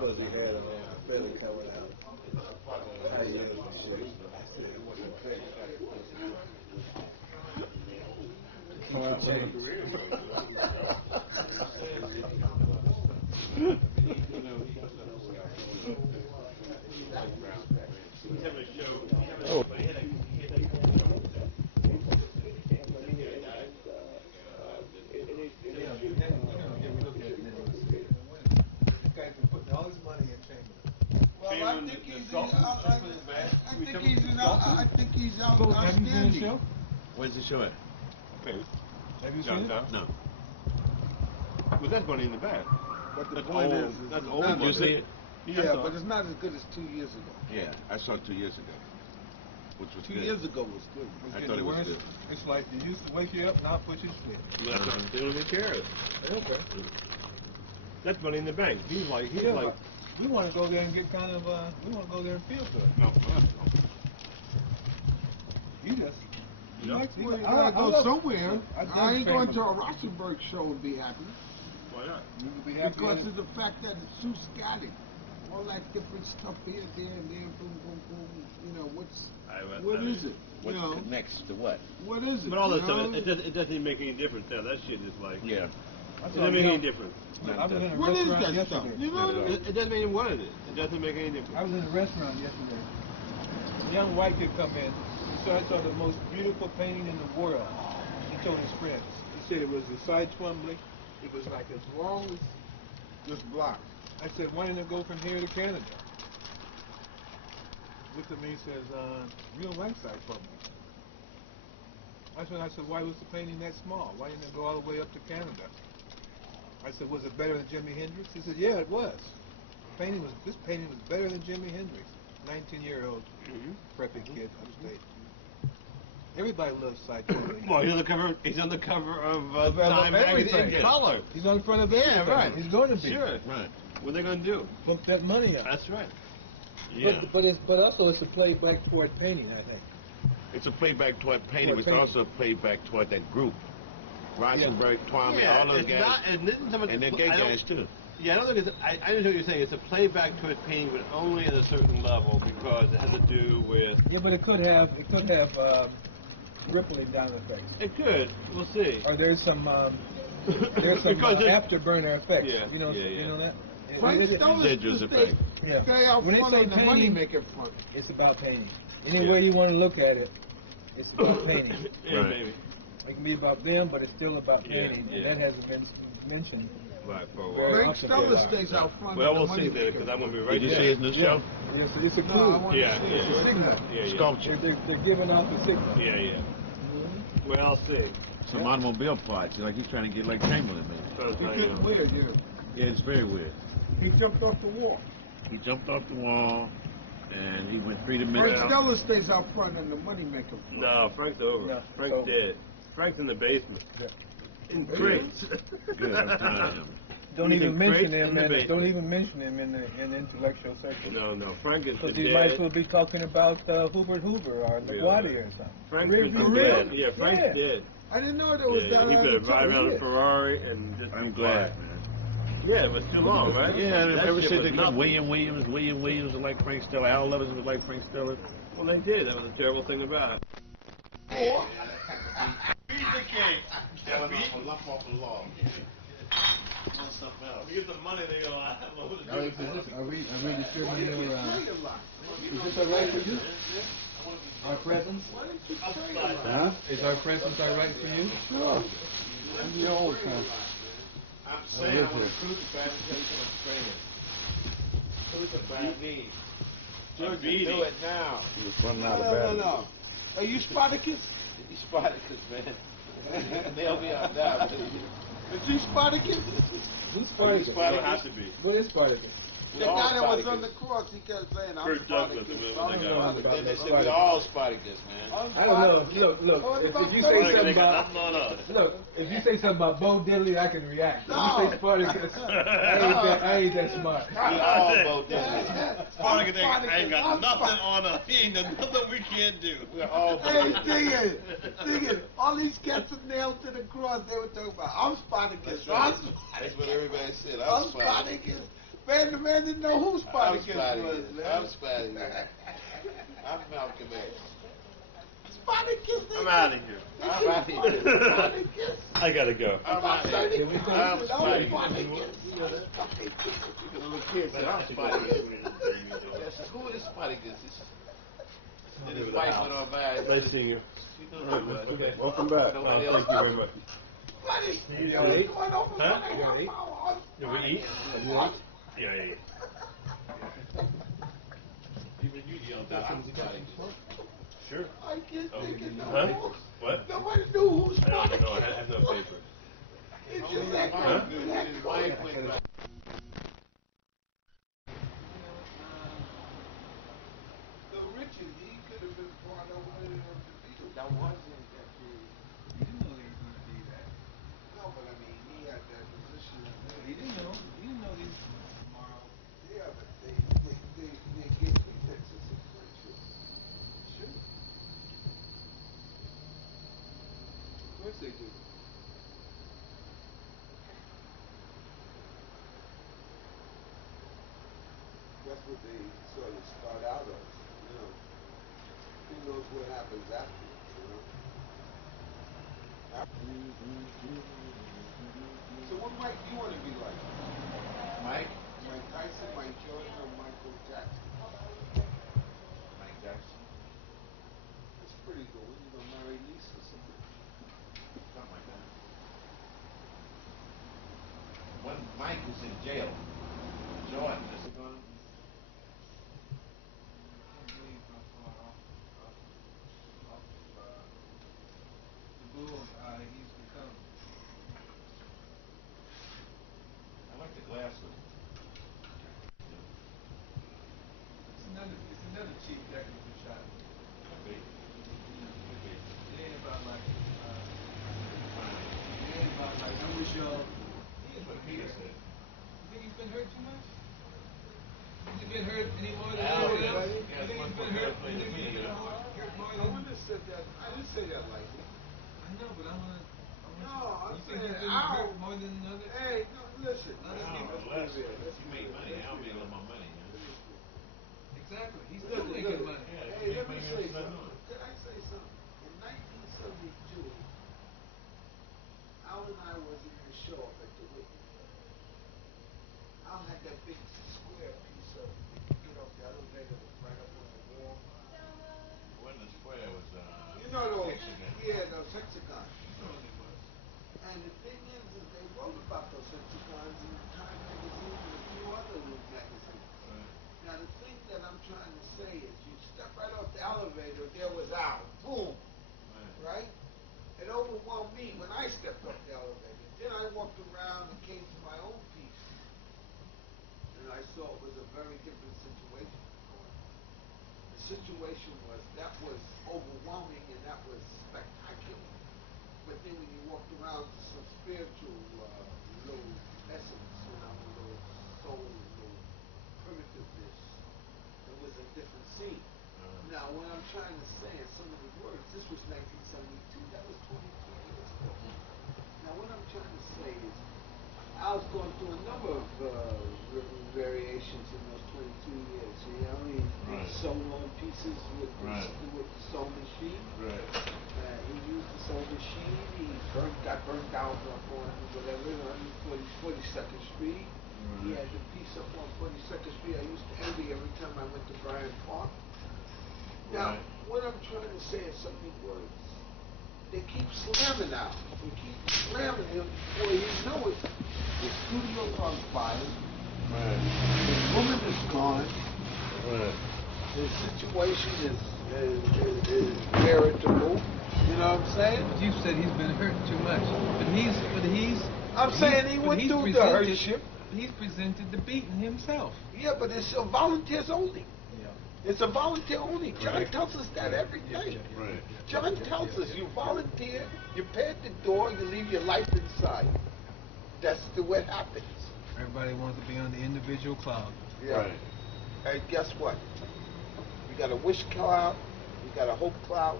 because he had a belly covered out. How you Oh. I think he's outstanding. Where's the show at? Have you seen it? No. Well, that's money in the bank. But the That's point old. is That's it's old not- money. You see it? Yeah, but it's not as good as 2 years ago. Yeah, I saw it 2 years ago, which was 2 good. years ago was good. I thought it was good. It's like they used to wake you up, now put you to sleep. That's not, they don't even care. Okay. That's money in the bank. He's like, we want to go there and get kind of, we want to go there and feel good. no. You just, Well, you gotta go somewhere. I ain't going to a Rothenberg show and be happy. Why not? you can be happy. Because of the fact that it's too scattered. All that different stuff here, there, and there, boom, boom, boom. You know, what is it? What You know, connects to what? what is it? But all that you stuff, know? it doesn't make any difference now. That shit is like, Yeah. it doesn't make any difference. I was in a What is restaurant that stuff? yesterday. You know? It doesn't mean what it is. It doesn't make any I difference. was in a restaurant yesterday. A young white kid come in. So I saw the most beautiful painting in the world. He told his friends. He said it was the side Twombly. It was like as long as this block. I said, why didn't it go from here to Canada? Looked at me and says, you don't like side Twombly. I said, why was the painting that small? Why didn't it go all the way up to Canada? I said, was it better than Jimi Hendrix? He said, yeah, it was. This painting was better than Jimi Hendrix. 19-year-old preppy kid upstate. Everybody loves side Twombly. Well, he's on the cover of Time magazine in color. He's on front of everything. Yeah, right. He's going to be. Sure. Right. What are they going to do? Pump that money up. That's right. Yeah. But also it's a play back toward painting, I think. It's a playback toward painting, but it's also a playback toward that group. Rothenberg, Twomley, all those it's guys. not, and this is And they're gay guys too. Yeah, I don't think it's. I understand what you're saying. It's a playback toward painting, but only at a certain level because it has to do with. Yeah, but it could have rippling down the face. It could. We'll see. Or there's some afterburner effect. Yeah, you know, yeah. you know that. Residuals effect. Yeah. Stay out When they front say on the painting, money making front. It's about painting. Any way you want to look at it, it's about painting. Yeah, Right. maybe. It can be about them, but it's still about painting. yeah. That hasn't been mentioned. Right, for a Very while. Frank Stella stays out front Well, on the we'll money see later making because I'm front. going to be right Did you there. see it in the show? It's a No, I clue. want Yeah, to see yeah. it's a signal. Yeah. Sculpture. They're giving out the signal. Yeah. Well, I'll see. Some automobile parts. Like he's trying to get like Chamberlain, maybe. So, He couldn't weird, you. Yeah, it's very weird. He jumped off the wall. He jumped off the wall, and he went Frank three-dimensional. Stella stays out front on the money making front. No, Frank's over. No, Frank's over. dead. Frank's in the basement. Yeah. In crates. Good, I'm tired of him. Don't He's even in mention crates him. in the Don't basement. even mention him in the intellectual section. No. Frank is Because dead. you might as well be talking about Hubert Hoover or LaGuardia or something. Frank's Really? dead. Yeah, Frank's Yeah. dead. I didn't know there was Yeah, that he on could the have drive around a top. Ferrari and just. I'm glad, man. Yeah, it was too long, right? Yeah, That ever shit since was they got nothing. William Williams was like Frank Stella, Al Levinson was like Frank Stella. Well, they did. That was a terrible thing about it. Beat the king. That was a lump off the law. We get the money, they go, Are we distributing is this all right for you? Our presence? Huh? Is our presence all right for you? Sure. I'm the old kind. I'm saying I want to prove the fabrication of training. Who's a bad need? George, beating. do it now. No. Are you Spartacus? You Spartacus, man. Nail me up now. Is you Spartacus? Who's Spartacus? You don't have to be. What is Spartacus? The guy that was on the cross, he kept saying, I'm Kirk Douglas, Spartacus. the I'm guy. Spartacus. We all Spartacus, man. I'm I don't know. Spartacus. Look. Oh, it's If about you Spartacus. say something They got about nothing on us. look, if you say something about Bo Diddley, I can react. If No. you say Spartacus, I ain't that smart. We all vote this. Spartacus ain't got nothing on us. He ain't done nothing we can't do. We're all Hey, voting. dig it. All these cats are nailed to the cross. They were talking about, I'm Spartacus. That's right. That's what everybody said. I'm Spartacus. Spartacus. Man, the man didn't know who Spartacus was, man. I'm Spartacus. I'm Malcolm X. Spartacus. I'm out of here. I'm out of here. Spartacus. I gotta go. I'm out of here. I'm Spartacus. The little kid said, I'm Spartacus. I said, who is Spartacus? Then his wife went on by and Nice said, seeing you. she knows who it was. Okay, welcome back. Nobody Thank else. you very much. Buddy, You what's eat? going on? Huh? I have You eat? power on You want to eat? Spartacus. Yeah. Even you yelled out, I'm Spartacus. Sure. I can't think of no Huh? more. What? Nobody knew who I Spartacus don't know. I have no paper. It's Only just his that wife good. knew. His wife went by. The Richard, he could have been brought over to the Beatles. That wasn't that period. He didn't know he was going to be that. No, but I mean, he had that position. He didn't know. He didn't know these tomorrow. Yeah, but they get pretenses of friendship. Sure. Of course they do. That's what they sort of start out as, you know. Who knows what happens afterwards, you know? So what Mike do you want to be like? Mike? Mike Tyson, Mike Jordan, or Michael Jackson? Mike Jackson. That's pretty good. When you gonna marry Lisa or something? Something like that. When Mike was in jail, Jordan, is it going on? I can't believe how far off the bullseye he's become. I like the glass with him. It's another cheap decorative shot. Could be. Could be. It ain't about like I wish y'all. He is What what Peter Peter said. You think he's been hurt too much? Has he been hurt any more than Al, anyone else? yeah, You think one he's more been hurt? girl You think playing he's the been video. hurt more I than? wouldn't have said that. I didn't say that lightly. I know, but I want No, I'm you think he's saying been Al. hurt more than another? Hey, no, listen. Other Al, people? less. Let's You be make real. money. Let's Al be made a real. little more money, man. Exactly. He's still making money. Yeah, Hey, let me maybe say it's not something. on. Can I say something? In 1972, Al and I was in the show up at the Whitney. Al had that big square piece of, you know, the elevator was right up on the wall. It wasn't a square, it was You know those, hexagon. yeah, those hexagons. You know what it was. And the thing is they wrote about those hexagons in Time magazine and a few other little magazines. Now the thing that I'm trying to say is you step right off the elevator, there was Al. Boom. Right? It overwhelmed me when I stepped off the elevator. Then I walked around and came to my own piece. And I saw it was a very different situation going on. The situation was that was overwhelming and that was spectacular. But then when you walked around to some spiritual little essence, you know, a little soul, a little primitiveness, it was a different scene. Now, what I'm trying to say in so many words, this was 1972, that was 23 years ago. Now, what I'm trying to say is, Al's gone through a number of variations in those 22 years. You know, he did solo pieces with the Soul Machine. Right. He used the Soul Machine. He got burnt out on whatever, on 42nd Street. He had the piece up on 42nd Street. I used to envy every time I went to Bryant Park. Now, what I'm trying to say in so many words, they keep slamming out. They keep slamming him before you know it. The studio's on fire. The woman is gone. The situation is veritable. You know what I'm saying? But you said he's been hurt too much. I'm saying he went through the hardship. He's presented the beating himself. Yeah, but it's a volunteers only. Yeah. It's a volunteer only. John tells us that every day. John tells us you volunteer, you pay at the door, you leave your life inside. That's the way it happens. Everybody wants to be on the individual cloud. Yeah. Right. And guess what? You got a wish cloud, you got a hope cloud,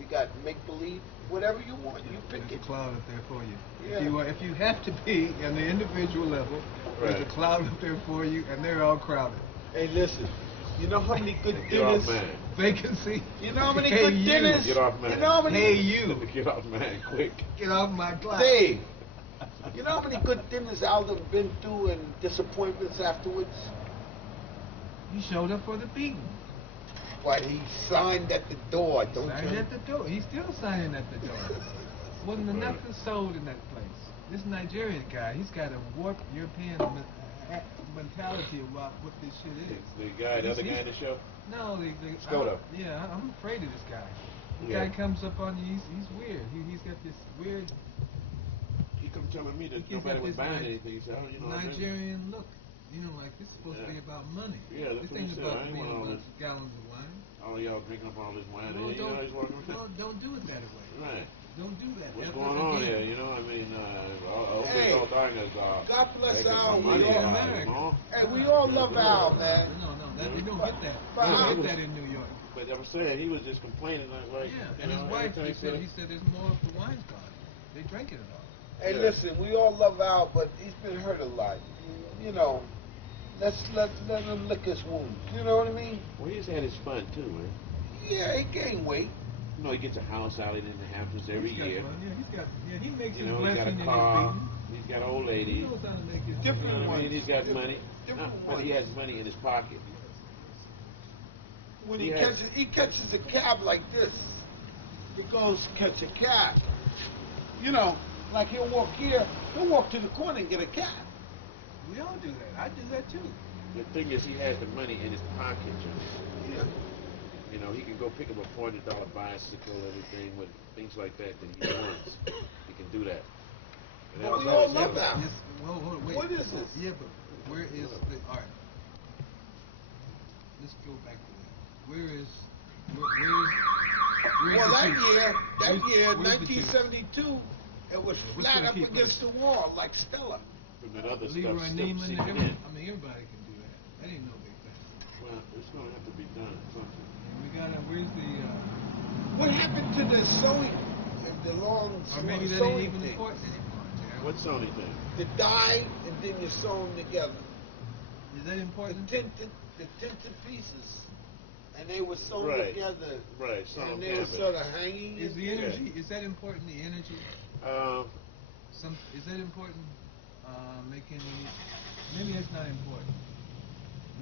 You got make-believe. Whatever you want, you pick There's it. a cloud up there for you. Yeah. If you have to be on the individual level, there's a Right. cloud up there for you, and they're all crowded. Hey, listen. You know how many good Get off, dinners? man. Vacancy. You know how many Hey, good you. dinners? Get off, man. You know how many? Hey, you. Get off, man, quick. Get off my cloud. Dave. You know how many good dinners Alden been through and disappointments afterwards? He showed up for the beating. But he signed at the door, don't Signed you? at the door. He's still signing at the door. Wasn't nothing sold in that place. This Nigerian guy, he's got a warped European mentality about what this shit is. The guy, the other guy in the show? No, Skoda. I'm afraid of this guy. The Yeah. guy comes up on you, he's weird. He's got this weird He come telling me that He's nobody got was this buying Ni- anything. He said, oh, you know, Nigerian look. You know, like this is supposed to be Yeah. about money. Yeah, that's this what he ain't said. about I ain't being want all about this. gallons of wine. all y'all drinking up all this wine. No, and you know he's walking around. don't do it that way. Right. Don't do that. What's That's going what on they do. here? You know, I mean, Hey, all thing is, God bless making Al. some We money all, out, America. you know? hey, we all love Al, man. No, we don't get that. But We how- don't get that in New York. But I'm saying he was just complaining like Yeah, you and his know, wife, everything he said there's more if the wine's gone. They drinking it all. Hey, Yeah. listen, we all love Al, but he's been hurt a lot. You know, let him lick his wounds. You know what I mean? Well, he's had his fun too, man. Yeah, he gained weight. You know, he gets a house out in the Hamptons every He's got year. fun. He makes You his know, he's got blessing a in car. his He's got an old beating. He lady. knows how to make his Different You know what I mean? ones. He's got Different- money. different But he ones. has money in his pocket. When He has- he catches a cab like this, he goes catch a cab. You know, like he'll walk here, he'll walk to the corner and get a cab. We all do that. I do that too. The thing is, he has the money in his pocket, Jimmy. Yeah. You know, he can go pick up a $400 bicycle, everything with things like that he wants. He can do that. And But that we was all his love effort. Al. Yes, well, hold on, wait. What is this? Yeah, but where is the art? Let's go back to that. Where is Well, the that truth? year, Where's the truth? 1972, it was What's flat gonna up keep against us? the wall like Stella. From that other Leroy stuff still Neiman, seeping everybody, in. I mean, everybody can do that. That ain't no big thing. Well, it's going to have to be done. Something. We gotta, where's the, What happened to the sewing, the long or maybe that sewing ain't even thing? important anymore, Gerald. What Sony thing? The dye and then you sew them together. Is that important? The tinted pieces, and they were sewn Right. together, Right, Sony and they were canvas. sort of hanging. Is the in there. energy, is that important, the energy? Is that important, making, maybe that's not important.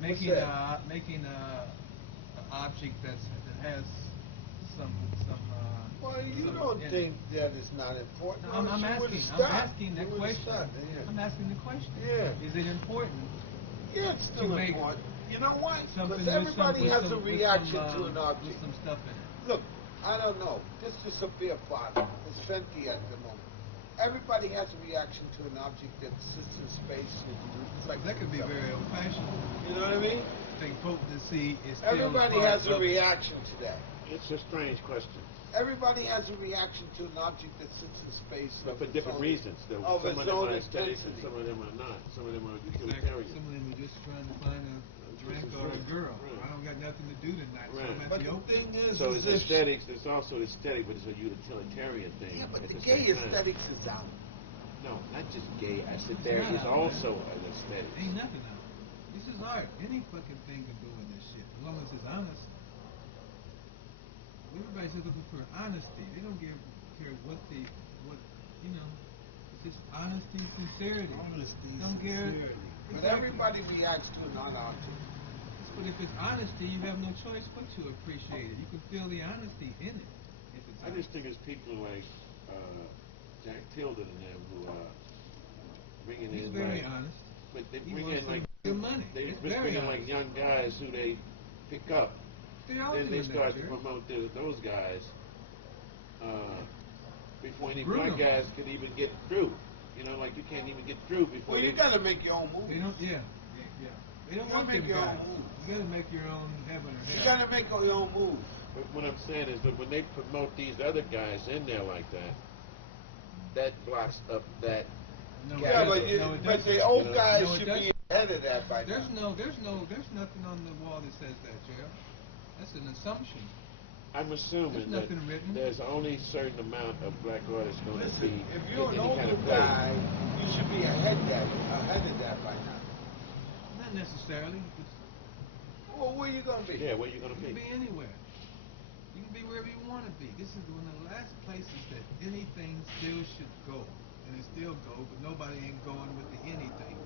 Making that? making an object that has some Well, you some don't energy. think that it's not important. No, I'm You asking. would've I'm stopped. asking that You would've question. stopped, yeah. I'm asking the question. Yeah. Is it important? Yeah, it's still to make important. You know why? Something Because everybody with has some, a reaction to an with object. some stuff in it. Look, I don't know. This is Sophia Father. It's Fenty at the moment. Everybody has a reaction to an object that sits in space. It's like That could be very old-fashioned. You know what I mean? I think potency is still Everybody part has a of- reaction to that. It's a strange question. Everybody has a reaction to an object that sits in space. But of for its different own- reasons. Though. Of Some its of them own are aesthetics and intensity. some of them are not. Some of them are Exactly. utilitarian. Some of them are just trying to find a drink This is or a right. girl. Right. I don't got nothing to do tonight, so Right. I'm at But the the open. thing is, So is it's if- aesthetics. It's also aesthetic, but it's a utilitarian thing. Yeah, but at the the gay same time. aesthetics is out. No, not just gay. I said there not is out, also an aesthetic. Ain't nothing out. This is art. Any fucking thing can do in this shit, as long as it's honest. Everybody's just looking for honesty. They don't care what you know. It's just honesty, sincerity. Don't care. But Exactly. everybody reacts to an art object. But if it's honesty, you have no choice but to appreciate it. You can feel the honesty in it. If it's I just think it's people like Jack Tilden and them who are bringing He's in very like, honest. but they He bring wants in to like make money. they It's just very bring in like honest. young guys who they pick up. They're all Then they in start to there, promote those guys before any Bruno. black guys could even get through. You know, like you can't even get through before Well, you gotta make your own They movies. don't. Yeah. They don't You want gotta them make your own guys. moves. You gotta make your own heaven or hell. You gotta make your own moves. But what I'm saying is that when they promote these other guys in there like that, that blocks up that. No, it Yeah, doesn't. No, it but doesn't. the old No, guys it should doesn't. be ahead of that by now. There's nothing on the wall that says that, Gerald. That's an assumption. I'm assuming There's that nothing written. there's only a certain amount of black artists going to Listen, be if you're in an any kind older of play. guy, you should be ahead of that by now. Not necessarily. Well, where you gonna be? Yeah, where you going to You can be? be anywhere. You can be wherever you want to be. This is one of the last places that anything still should go. And it still go, but nobody ain't going with the anything.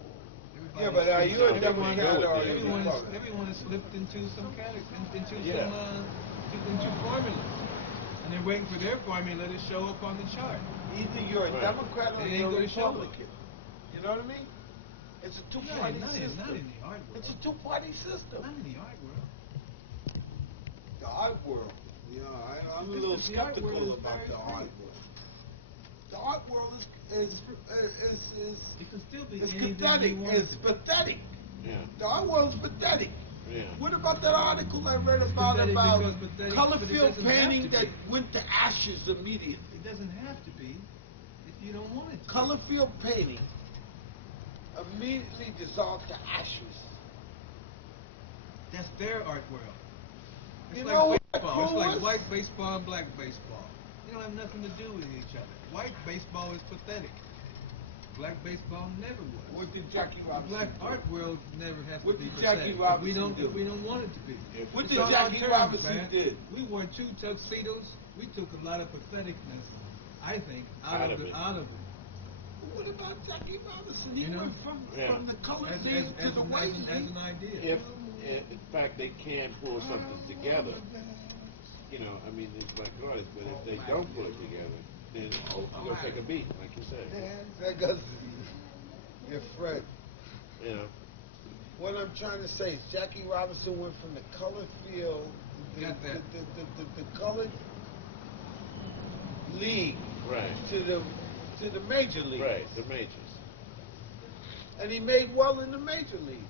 Yeah, but are you a Everyone- Democrat or a everyone Republican? has slipped into some into Yeah. into formulas. And they're waiting for their formula to show up on the chart. Either you're a Right. Democrat or They you're ain't a gonna show it. Republican. You know what I mean? It's a two-party Not system. in the art world. It's a two-party system. Not in the art world. The art world. You know, I'm a This little is- the art world skeptical is about very the art free. world. The art world is It can still be it's anything pathetic. you want It's it to be. pathetic. Yeah. The art world is pathetic. Yeah. What about that article I read It's about pathetic because pathetic, color but it field doesn't have painting to that be. went to ashes immediately? It doesn't have to be if you don't want it to. Color field painting immediately dissolved to ashes. That's their art world. It's You like know what baseball. It's crew like is? white baseball and black baseball. They don't have nothing to do with each other. White baseball is pathetic. Black baseball never was. What did Jackie The Robinson black do? art world never has What to be did Jackie pathetic. Robinson do? If we don't want it to be. What It's did on our Jackie terms, Robinson man. did? We wore 2 tuxedos. We took a lot of patheticness, I think, out of it. What about Jackie Robinson? He You know? went from the colored scene to the white as scene. an idea. If, in fact, they can pull something together, you know, I mean, it's black artists, but if they don't pull it together, then you're going to take a beat, like you said. That goes, yeah, Fred. You know, What I'm trying to say is Jackie Robinson went from the colored field, Got that. the colored league right, to the major league. right, the majors. And he made well in the major league.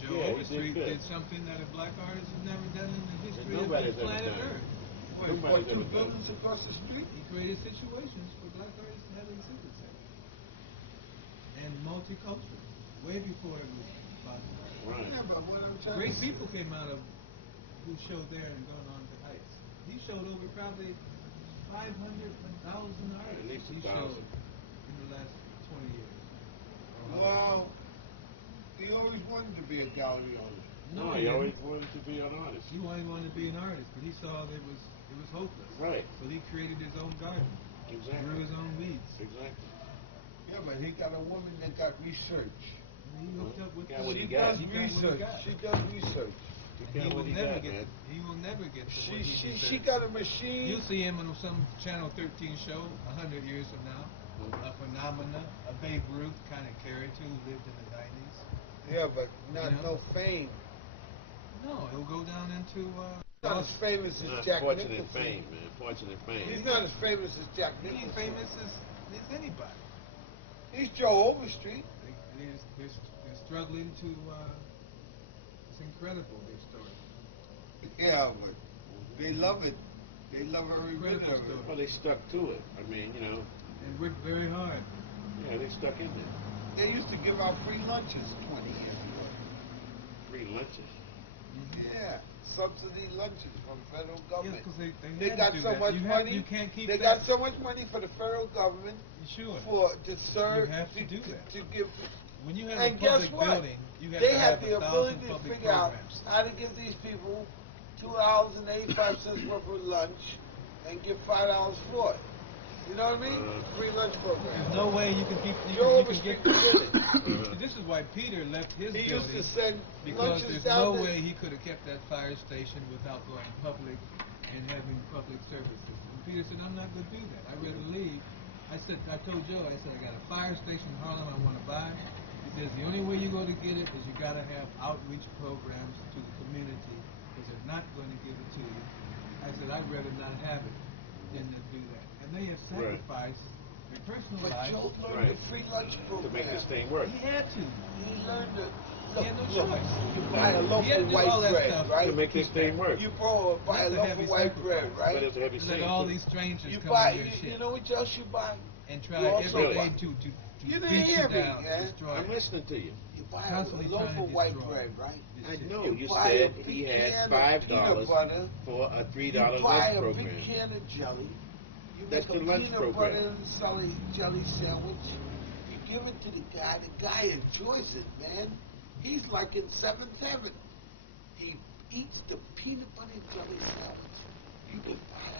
Joe Yeah, he Overstreet did good. did something that a black artist has never done in the history of Nobody's the ever planet done it. Earth. What, Nobody's ever 2 done it. buildings across the street? He created situations for black artists to have exhibits at. And multicultural, way before it was possible. Right. Yeah, but what I'm trying Great to say, people came out of who showed there and gone on to heights. He showed over probably 500, 1,000 artists. At least he 1,000. showed in the last 20 years. well, he always wanted to be a gallery owner. No, he he didn't. always wanted to be an artist. He wanted to be an artist, but he saw that it was hopeless. Right. So he created his own garden, grew Exactly. his own weeds. Exactly. Yeah, but he got a woman that got research. And he hooked up with Got the- what he She got. does He got what he research. got. She does research. He He got will what he never got, get. man. He will never get to what he She deserves. got a machine. You'll see him on some Channel 13 show 100 years from now. A phenomena, a Babe Ruth kind of character who lived in the 90s. Yeah, but not You know? no fame. No, he'll go down into. Not as famous as Not Jack fortunate Nicholson. fame, man. Fortunate fame. He's not as famous as Jack He Nicholson. ain't famous as anybody. He's Joe Overstreet. They're struggling to. It's incredible, their story. Yeah, but they love it. They love every bit of Incredible it. story. Well, they stuck to it. I mean, you know, And worked very hard. yeah, they stuck in there. They used to give out free lunches 20 years ago. Free lunches. Yeah, subsidy lunches from federal Yeah, government. because they They had got to do so that. much money. You can't keep They that. got so much money for the federal government Sure. to serve. You have to do that. To give. When you have And a guess public what? building, you have They to have have the 1,000 ability to public figure out programs. how to give these people $2.85 worth of lunch and give $5 for it. You know what I mean? Free lunch program. There's no way you can keep. Joe You can get. Overstreet did it. This is why Peter left his He used building to send because lunches there's down no there. way he could have kept that fire station without going public and having public services. And Peter said, "I'm not going to do that. I'd rather leave." I told Joe, I said, "I got a fire station in Harlem I want to buy." He says, "The only way you go to get it is you got to have outreach programs to the community because they're not going to give it to you." I said, "I'd rather not have it than to do that." And they have Right. sacrificed their personal But lives. Joe learned Right. the free lunch program. To make this thing work. He had to. He learned the. He had no choice. You buy a loaf He had of to do all white that bread, stuff. right? To make this thing work. You buy a That's a loaf heavy of white bread, sacrifice. right? But it's a heavy Let thing, all too. these strangers You come buy. on your You shit know what else you buy? and try you also every day buy- to You didn't beat hear you me, down, man. destroy I'm you. listening to you. You buy a Constantly loaf trying to of white destroy bread, you. right? I It's- know. You You buy said a big he had can of $5 peanut butter. for a $3 You buy lunch a program. big can of jelly. You That's make a the lunch peanut program. butter and jelly sandwich. You give it to the guy. The guy enjoys it, man. He's like in seventh heaven. He eats the peanut butter and jelly sandwich. You get $5.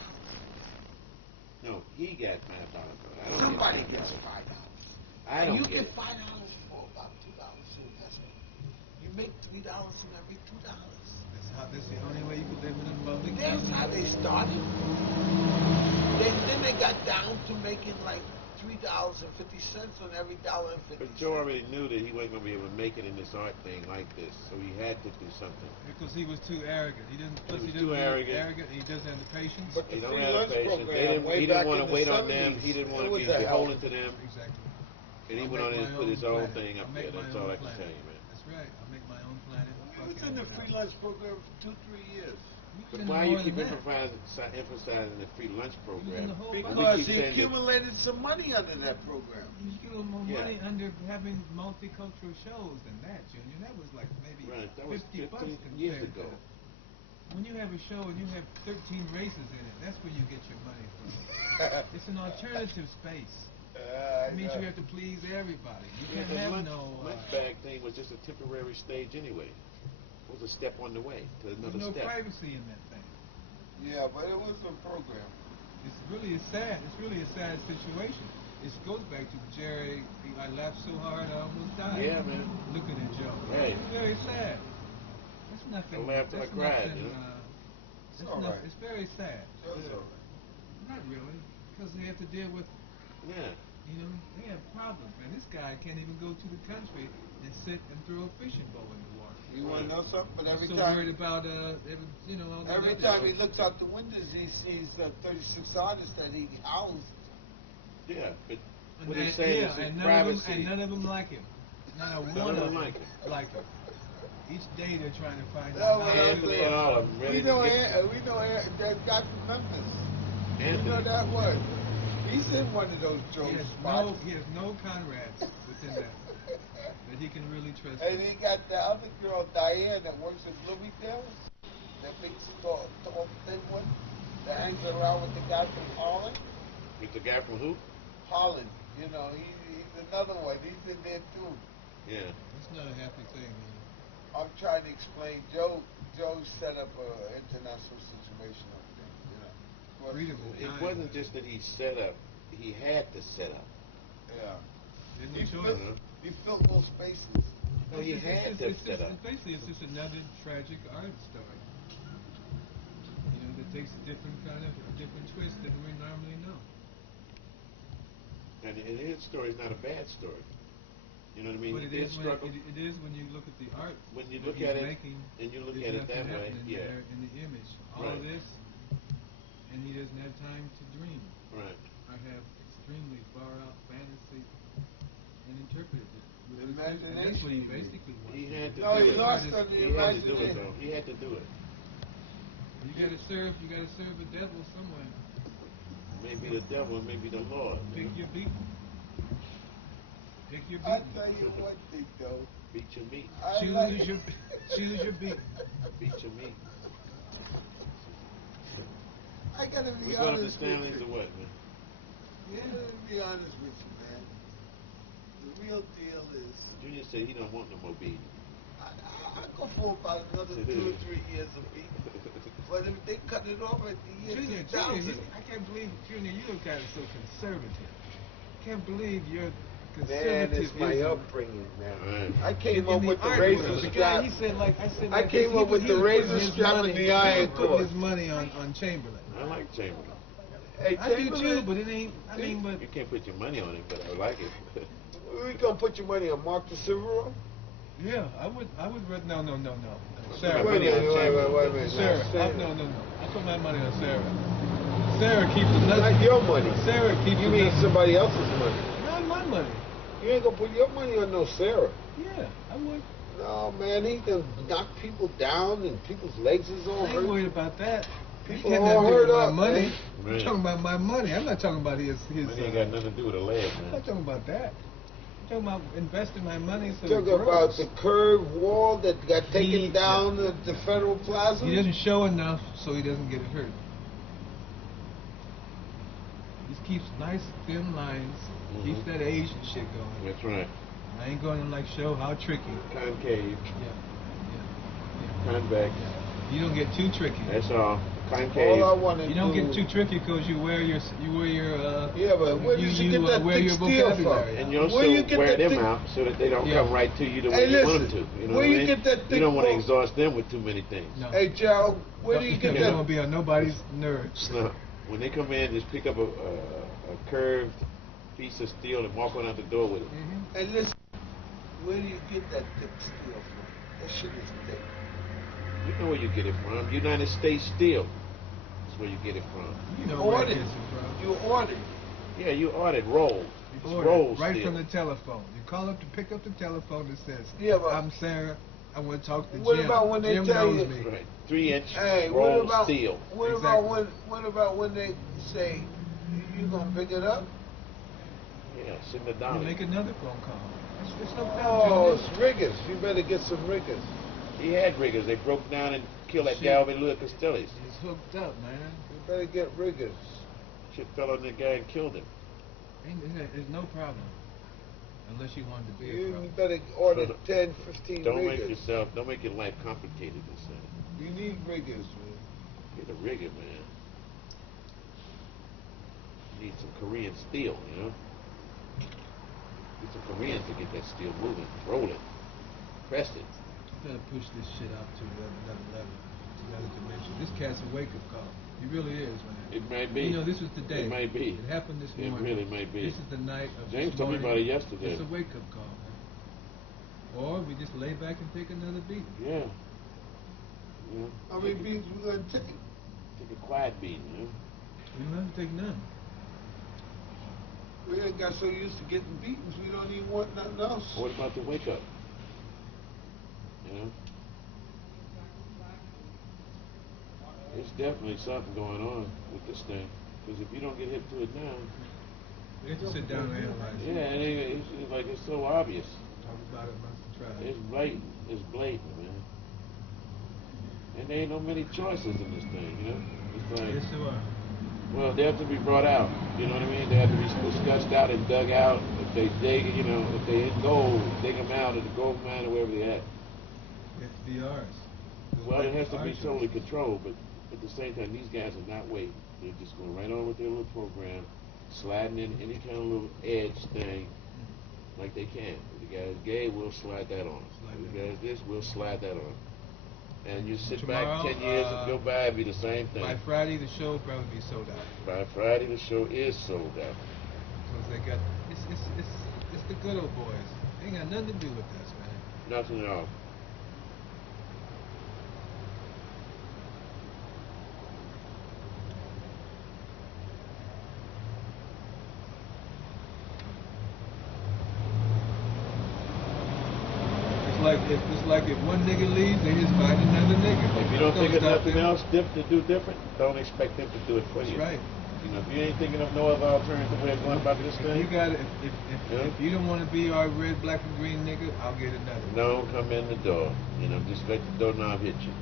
No, he got $5 for it. I don't Somebody get gets $5. $5. I And don't you get get it. $5 for about $2 investment. You make $3 in every $2. That's the only way you can live in a public That's how they started. Then they got down to making like $3.50 on every $1.50. But Joe already knew that he wasn't going to be able to make it in this art thing like this, so he had to do something. Because he was too arrogant. He didn't. Plus, was he doesn't too arrogant. And he doesn't have the patience. But He the don't free have lunch the patience. program, way He back didn't want in to the wait on 70s, them. He didn't want it to was be a beholden help. to them. Exactly. And he I'll went on make and my put his own own planet. thing up I'll there. make my That's own all I can planet. tell you, man. That's right. I'll make my own planet. We was in the free lunch program for 2-3 years. But why you keep emphasizing the free lunch program? the whole And we Because keep he saying that- accumulated some money under that program. You get more Yeah. money under having multicultural shows than that, Junior. That was like maybe Right, that was 50 bucks 15 years compared ago. to- When you have a show and you have 13 races in it, that's where you get your money from. It's an alternative space. It means you have to please everybody. You Yeah, can't the have lunch, no. lunch bag thing was just a temporary stage anyway. It was a step on the way to There's another no step. privacy in that thing. Yeah, but it was a program. It's really a sad. It's really a sad situation. It goes back to Jerry. I laughed so hard I almost died. Yeah, man. Looking at Joe. Right. It's very sad. That's nothing. I laughed till I that's cried, nothing, you know? It's that's all not- right. It's very sad. It's all right. Not really, because they have to deal with. Yeah. You know, they have problems, man. This guy can't even go to the country and sit and throw a fishing bowl in the water. You want to know something? But every so time, worried about all the every other- time he looks out the windows, he sees the 36 artists that he housed. Yeah, but And what they- he's saying yeah, is and his none privacy. of them, and none of them like him. Not a None one of of them them like him. like him. Each day they're trying to find No, out well, how Anthony to and all of them ready We know, to get we know that guy from Memphis. Anthony. You know that one. He's in one of those He Joe has spots. he has no Conrads within that he can really trust. And he got the other girl, Diane, that works at Bloomingdale's. That big, tall, thin one that hangs around with the guy from Holland. With the guy from who? Holland, you know, he's another one. He's in there too. Yeah. It's not a happy thing, man. I'm trying to explain. Joe set up an international situation over there. You know. Well, Freedom of It time. wasn't just that he set up. He had to set up. Yeah. There's He no filled, choice. he filled those spaces. No, he had to set up. Basically, it's just another tragic art story. You know, that takes a different twist than we normally know. And his story is not a bad story. You know what I mean? But He did struggle. it is when you look at the art. When you that look he's at it, making, and you look there's at it that nothing way, happening yeah. there in the image. All Right. of this, and he doesn't have time to dream. Right. I have extremely far out fantasy and interpreted it. And that's what he basically wants. He had to No, do he it. lost on the He had to do it, imagination. though. He had to do it. You gotta serve the devil somewhere. Maybe the devil, maybe the Lord. Pick your beat. Pick your I'll beat. tell you one thing, though. Beat your meat. I Choose like your beat. Beat your meat. I gotta We be going up to honest with Stanley's you. or what, man? Yeah, to be honest with you, man. The real deal is, Junior said he don't want no more beat. I go for about another 2 or 3 years of beat. But if they cut it off at the year Junior, 2000, I can't believe, Junior, you look at it so conservative. Can't believe you're man, it's my conservatism. upbringing, man. Right. I came In up the with the art razor world, the strap. guy, he said like, I said I like came this, up he with was the putting razor his strap money- and the he was iron putting cord. his money on Chamberlain. I like Chamberlain. Hey, I do too, Chamberlain, but it ain't, I mean, but You can't put your money on it, but I like it. we gonna put your money on Mark DeSilvero? yeah, I would, no. Sarah, Sarah, money on wait a minute. Sarah, Now, no. I put my money on Sarah. Sarah keeps the Not nuts. your money. Sarah keeps You the mean nuts. somebody else's money? Not my money. You ain't gonna put your money on no Sarah. Yeah, I would. No, man, he done knock people down and people's legs is all I ain't hurt. worried about that. People He got all nothing to do hurt with my up, money. man. I'm talking about my money. I'm not talking about his. Money ain't got nothing to do with a leg, I'm man. not talking about that. talking about investing my money so Talk it grows. about the curved wall that got taken He- down at the Federal Plaza. He doesn't show enough so he doesn't get hurt. He keeps nice thin lines, keeps that Asian shit going. That's right. I ain't going to like show how tricky. Concave. Yeah. Convex. You don't get too tricky. That's all. Concave. All I want to You don't get too tricky because you wear your Yeah, but where did you get that wear thick your steel vocabulary. from? And you also Where you get wear that them thick- out so that they don't Yeah. come right to you the Hey, way you want listen, them to. You know where what I you mean? get that You thick don't want to wall? exhaust them with too many things. No. Hey, Joe, where do you get They that? won't be on nobody's nerves. No. When they come in, just pick up a curved piece of steel and walk on out the door with it. Hey, listen, where do you get that thick steel from? That shit is thick. You know where you get it from. United States Steel is where you get it from. You know where it Ordered. gets it from. You ordered. Yeah, you ordered roll. It's Order roll right steel. from the telephone. You call up to pick up the telephone that says, Yeah, but I'm Sarah, I want to talk to what Jim. about when they Jim tell knows you- me. Right. 3-inch Hey, roll what about steel. What Exactly. about when they say you gonna pick it up? Yeah, send the You dollar. make another phone call. It's no Oh, problem. it's riggers. You better get some riggers. He had riggers. They broke down and killed that Shit. Galvin Louis Costellis. He's hooked up, man. You better get riggers. Shit fell on the guy and killed him. There's no problem. Unless you want to be a You problem. better order 10, 15 Don't riggers. don't make your life complicated this thing. You need riggers, man. Get a rigger, man. You need some Korean steel, you know? Need some Koreans to get that steel moving, roll it, press it. You gotta push this shit out to another level, to another dimension. This cat's a wake-up call. He really is, man. It might be. You know, this was the day. It might be. It happened this It morning. really might be. This is the night of James this told me morning. about it yesterday. It's a wake-up call, man. Or we just lay back and take another beat. Yeah. Yeah. How many beats we gonna take? Take a quiet beat, you know? We don't have to take none. We ain't got so used to getting beatings, we don't even want nothing else. What about the wake up? You know? There's definitely something going on with this thing. Because if you don't get hip to it now, We have to sit down and analyze it. yeah, it's like it's so obvious. Talk about it amongst the tribe. It's blatant. It's blatant, man. And there ain't no many choices in this thing, you know? It's like, Yes, there are. well, they have to be brought out. You know what I mean? They have to be discussed out and dug out. If they dig, you know, if they in gold, dig them out of the gold mine or wherever they're at. It has to be ours. Well, it has to Our be choice. totally controlled, but at the same time, these guys are not waiting. They're just going right on with their little program, sliding in any kind of little edge thing like they can. If the guy's gay, we'll slide that on. If the guy's this, we'll slide that on. And you sit Tomorrow, back 10 years and go by, it'll be the same thing. By Friday, the show will probably be sold out. By Friday, the show is sold out. Because they got, it's the good old boys. They ain't got nothing to do with this, man. Nothing at all. It's like if one nigga leaves, they just find another nigga. If you don't think of stop nothing them. else to do different, don't expect them to do it for That's you. right. You know, if you ain't thinking of no other alternative way of going about this If thing, you got it, Yeah. if you don't want to be our red, black, and green nigga, I'll get another. don't come in the door. You know, just let the doorknob hit you.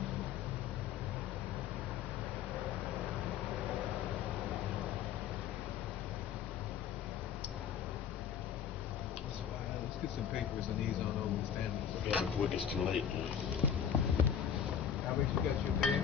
That's fine. Let's get some papers and ease on over the standards. Yeah, before it gets too late. How much you got your bed?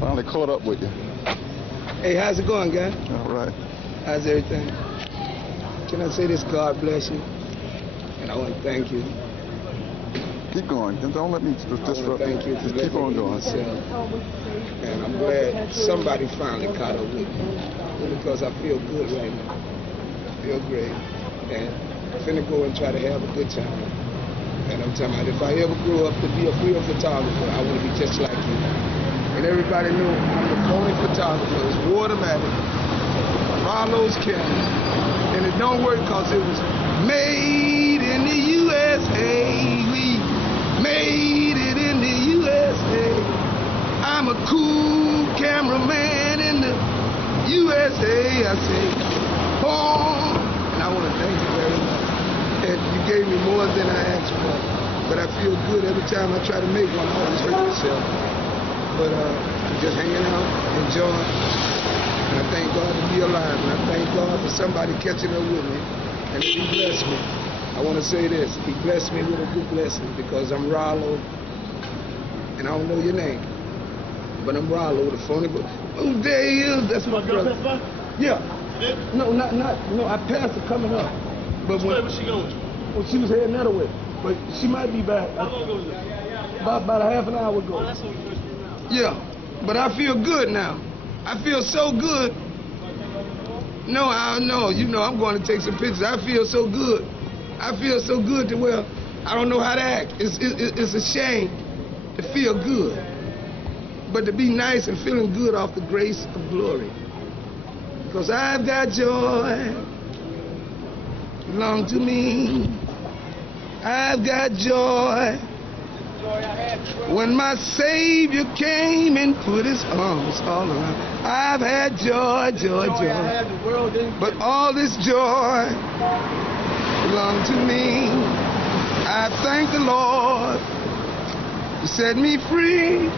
Finally caught up with you. Hey, how's it going, guy? All right. How's everything? Can I say this? God bless you. And I want to thank you. Keep going. Don't let me disrupt you. Thank you. Just keep on going. Myself. And I'm glad somebody finally caught up with me because I feel good right now. I feel great. And I'm finna go and try to have a good time. And I'm talking about if I ever grow up to be a real photographer, I want to be just like you. And everybody knew I'm the phony photographer. It's Watermatic, Rollo's camera. And it don't work because it was made in the USA. We made it in the USA. I'm a cool cameraman in the USA. I say, oh, and I want to thank you very much. And you gave me more than I asked for. But I feel good every time I try to make one. I always hurt myself. But I'm just hanging out, enjoying. And I thank God to be alive. And I thank God for somebody catching up with me. And He blessed me. I want to say this. He blessed me with a good blessing because I'm Rollo. And I don't know your name. But I'm Rollo, the phony. Oh, there he is. That's my brother. Yeah. No, no, I passed her coming up. But when was she going to? Well, she was heading that way. But she might be back. How long ago was this? About a half an hour ago. Oh, that's when we first came out. Yeah, but I feel good now. I feel so good. No, you know, I'm going to take some pictures. I feel so good. I feel so good to where I don't know how to act. It's a shame to feel good. But to be nice and feeling good off the grace of glory. Because I've got joy belong to me. I've got joy. When my Savior came and put His arms all around, I've had joy, joy, joy. But all this joy belongs to me. I thank the Lord. He set me free.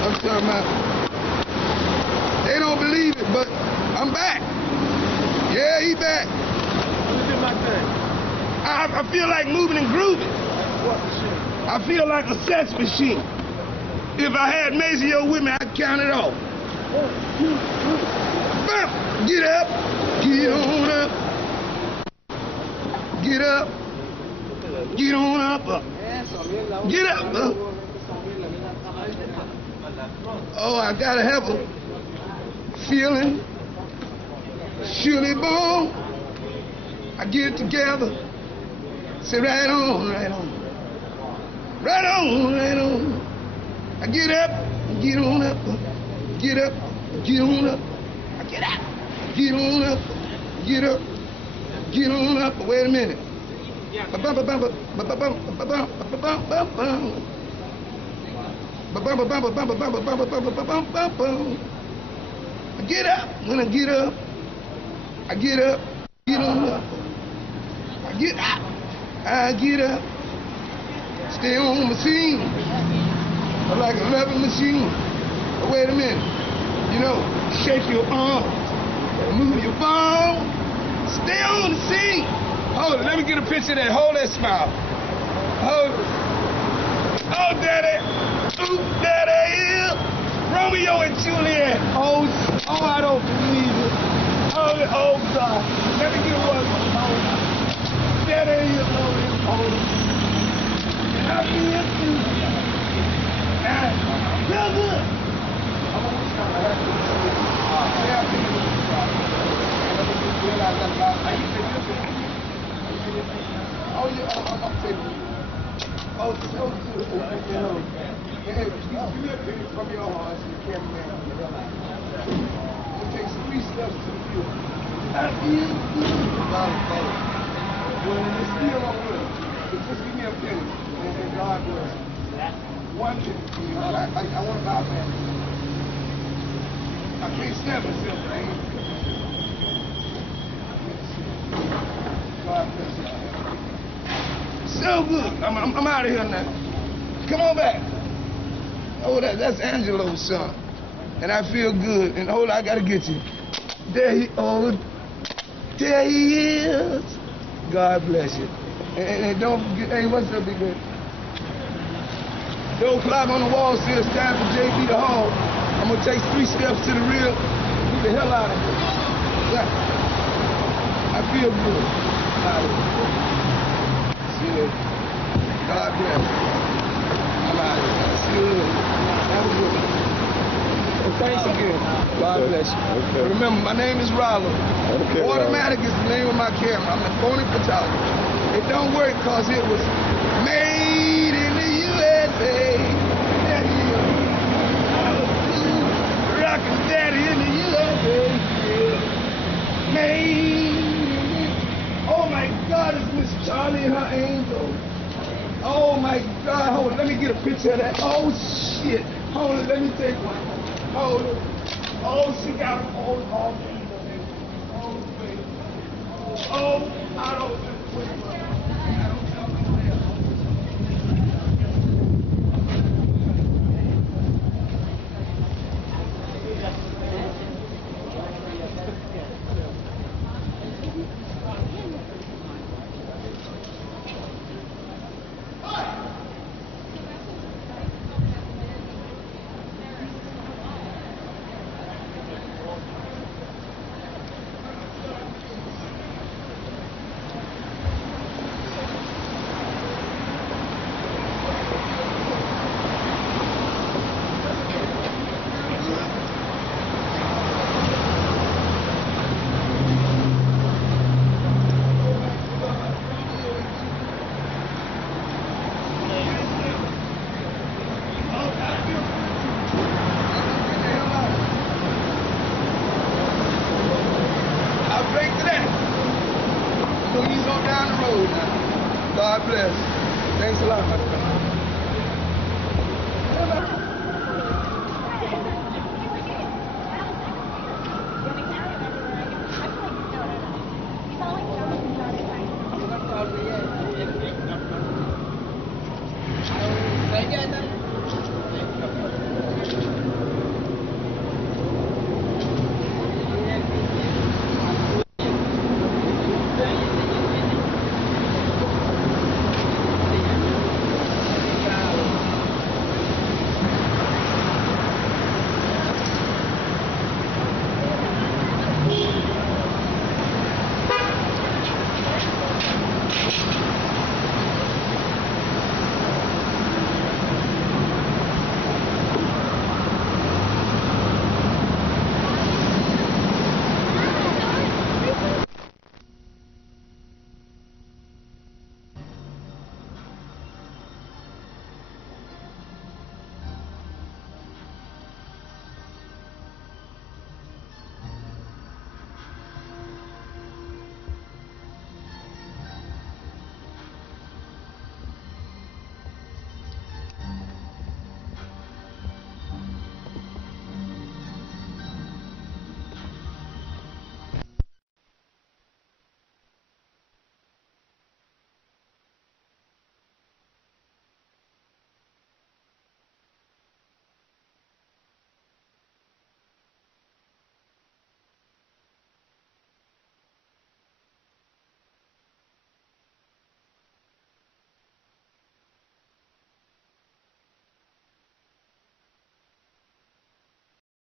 I'm talking about, they don't believe it, but I'm back. Yeah, He back. I feel like moving and grooving. I feel like a sex machine. If I had Maceo with me, I'd count it off. Bam! Get up, get on up. Get up, get on up. Get up. Oh, I gotta have a feeling. Surely born. I get it together. Say right on, right on. Right on, right on. I get up, get on up, get up, get on up. I get up, get on up, get up, get on up. Wait a minute. I get up, when I get up, I get up, get on up. I get up, I get up. Stay on the scene, like a loving machine. But wait a minute, you know, shake your arms, move your ball, stay on the scene. Hold it, let me get a picture of that. Hold that smile. Hold it. Oh, daddy, ooh, daddy is Romeo and Juliet. Oh, I don't believe it. Oh God. Let me get one. There it is. Hold it. And I feel too. Feel good. Oh, yeah, I'm taking you. Oh, so good. Hey, you up here from your heart, so the cameraman on the hell out. It takes 3 steps to the field. I feel good. Well, it's still on will. Just give me a penny, and God bless you. 1 penny. I want to bypass it. I can't stand myself, man. God bless you. So good. I'm out of here now. Come on back. Oh, that's Angelo's son. And I feel good. And hold on, I gotta get you. There he is. God bless you. And don't forget, hey, what's up, big man? Don't clock on the wall, see it's time for JB to haul. I'm gonna take 3 steps to the rear. Get the hell out of here. Yeah. I feel good. Out of here. See you. God bless you. I'm out of here. See you later. Have a good one. Well, thanks again. God bless you. Okay. Remember, my name is Rollo. Okay, Automatic is the name of my camera. I'm a phony photographer. It don't work because it was made in the USA. Rockin' daddy in the USA. Made. Oh my God, it's Miss Charlie and her angel. Oh my God, hold on, let me get a picture of that. Oh shit. Hold on, let me take one. Hold on. Oh, she got a hold on. Oh, baby. Oh, I don't down the road now. God bless. Thanks a lot, my friend.